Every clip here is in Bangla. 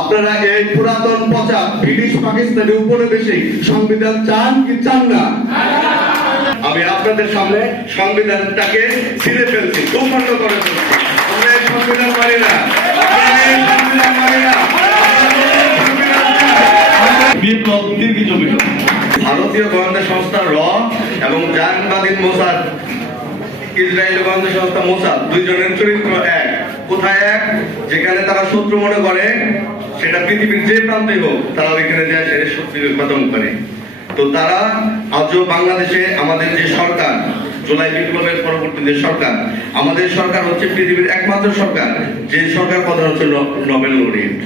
আপনারা এই পুরাতন পচা ব্রিটিশ পাকিস্তানের উপনিবেশিক সংবিধান চান কি চান না? আমি আপনাদের সামনে সংবিধানটাকে ছিঁড়ে ফেলছি, দুখণ্ড করে ফেলছি। আমরা এই সংবিধান মানি না, সংবিধান মানি না। বিপ্লব দীর্ঘজীবী হোক। ভারতীয় গোয়েন্দা সংস্থা র এবং জাহানবাদী মোসাদ, ইসরায়েলি গোয়েন্দা সংস্থা মোসাদ, দুইজনের চরিত্র এক। কোথায় এক? যেখানে তারা শত্রু মনে করে, সেটা পৃথিবীর যে প্রান্তে হোক, তারা ওইখানে যায় সেটা শত্রুকে খতম করে। তো তারা আজও বাংলাদেশে আমাদের যে সরকার, জুলাই বিপ্লবের পরবর্তী যে সরকার, আমাদের সরকার হচ্ছে পৃথিবীর একমাত্র সরকার যে সরকার প্রধান হচ্ছে নোবেল লরিয়েট।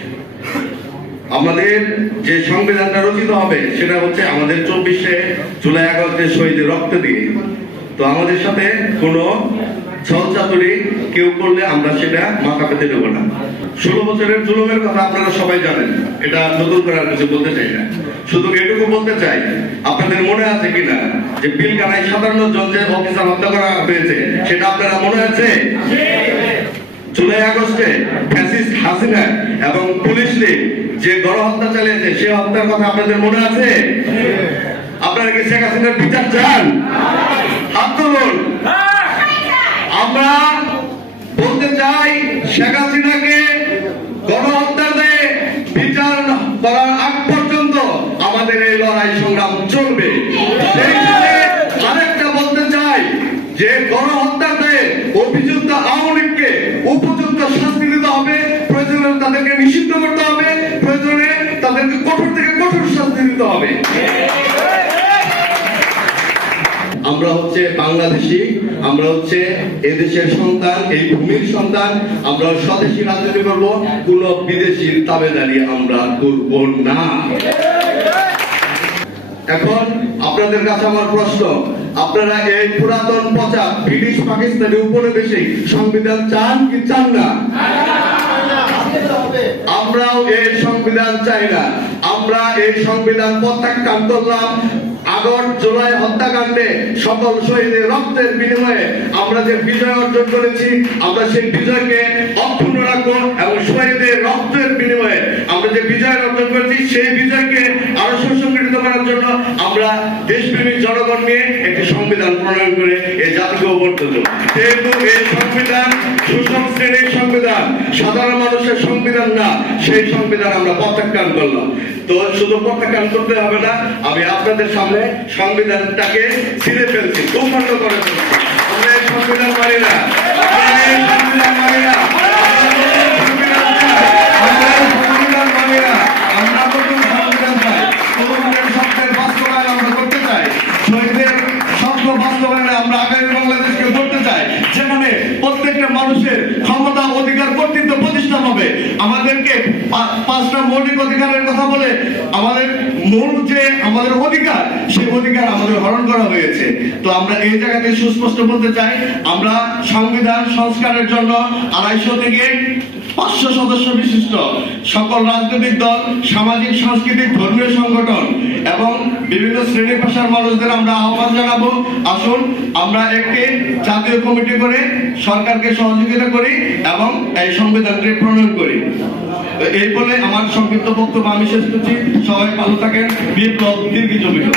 আমাদের যে সংবিধানটা রচিত হবে সেটা হচ্ছে আমাদের 24শে জুলাই আগস্টের শহীদের রক্ত দিয়ে। তো আমাদের সাথে কোনো ছলচাতুরি কেউ করলে আমরা সেটা মাথা পেতে দেব না। 16 বছরের জুলুমের কথা আপনারা সবাই জানেন, এটা নতুন করে আর কিছু বলতে চাই না। শুধু এটুকু বলতে চাই, আপনাদের মনে আছে কিনা যে পিলখানায় 57 জন যে অফিসার হত্যা করা হয়েছে, সেটা আপনারা মনে আছে? জুলাই আগস্টে ফ্যাসিস্ট হাসিনা এবং পুলিশ যে গণহত্যা চালিয়েছে, সে হত্যার কথা আপনাদের মনে আছে? আপনারা কি শেখ হাসিনার বিচার চান? হাত তুলুন। আমরা বলতে চাই, শেখ হাসিনাকে গণহত্যাতে বিচার করার আগ পর্যন্ত আমাদের এই লড়াই সংগ্রাম চলবে। সেই সাথে আরেকটা বলতে চাই যে গণহত্যাতে অভিযুক্ত আওয়ামী লীগকে উপযুক্ত শাস্তি দিতে হবে, প্রয়োজনে তাদেরকে নিষিদ্ধ করতে হবে, প্রয়োজনে তাদেরকে কঠোর থেকে কঠোর শাস্তি দিতে হবে। আমরা হচ্ছে বাংলাদেশী, আমরা হচ্ছে এদেশের সন্তান, এই ভূমির সন্তান। আমরা স্বদেশী রাজনীতি করব, কোন বিদেশির তাবেদারি আমরা করব না। এখন আপনাদের কাছে আমার প্রশ্ন, আপনারা এই পুরাতন পচা ব্রিটিশ পাকিস্তানের উপনিবেশিক সংবিধান চান কি চান না? আমরাও এই সংবিধান চাই না। আমরা এই সংবিধান প্রত্যাখ্যান করলাম। আগস্ট জুলাই হত্যাকাণ্ডে সকল শহীদের রক্তের বিনিময়ে আমরা যে বিজয় অর্জন করেছি, আমরা সেই বিজয়কে অক্ষুণ্ণ রাখবো এবং শহীদের রক্তের বিনিময়ে আমরা যে বিজয় অর্জন করেছি, সেই বিজয়কে আরো সুসংগঠিত করার জন্য আমরা দেশপ্রেমিক জনগণ নিয়ে একটি সংবিধান প্রণয়ন করে এই জাতিকে অবর্ত দেব। যেহেতু এই সংবিধান শোষক শ্রেণীর সংবিধান, সাধারণ মানুষের সংবিধান না, সেই সংবিধান আমরা প্রত্যাখ্যান করলাম। তো শুধু প্রত্যাখ্যান করতে হবে না, আমি আপনাদের সামনে সংবিধানটাকে ছিঁড়ে ফেলছি, দুখণ্ড করে ফেলছি। আমরা এই সংবিধান মানি না, সংবিধান মানি না, সংবিধান মানি না। আমরা নতুন সংবিধান চাই, তরুণদের স্বপ্নের বাস্তবায়ন আমরা করতে চাই, শহীদের স্বপ্ন বাস্তবায়নে আমরা আগামী বাংলাদেশকে গড়তে চাই, যেখানে প্রত্যেকটা মানুষের ক্ষমতা, অধিকার, কর্তৃত্ব প্রতিষ্ঠা হবে। আমাদেরকে 5টা মৌলিক অধিকারের কথা বলে আমাদের মূল যে আমাদের অধিকার, সেই অধিকার আমাদের হরণ করা হয়েছে। তো আমরা এই জায়গাতে সুস্পষ্ট বলতে চাই, আমরা সংবিধান সংস্কারের জন্য 250 থেকে 500 সদস্য বিশিষ্ট সকল রাজনৈতিক দল, সামাজিক, সাংস্কৃতিক, ধর্মীয় সংগঠন এবং বিভিন্ন শ্রেণী পেশার মানুষদের আমরা আহ্বান জানাবো, আসুন আমরা একটি জাতীয় কমিটি করে সরকারকে সহযোগিতা করি এবং এই সংবিধানটি প্রণয়ন করি। এই বলে আমার সংক্ষিপ্ত বক্তব্য আমি শেষ করছি। সবাই ভালো থাকেন। বিপ্লব দীর্ঘজীবী হোক।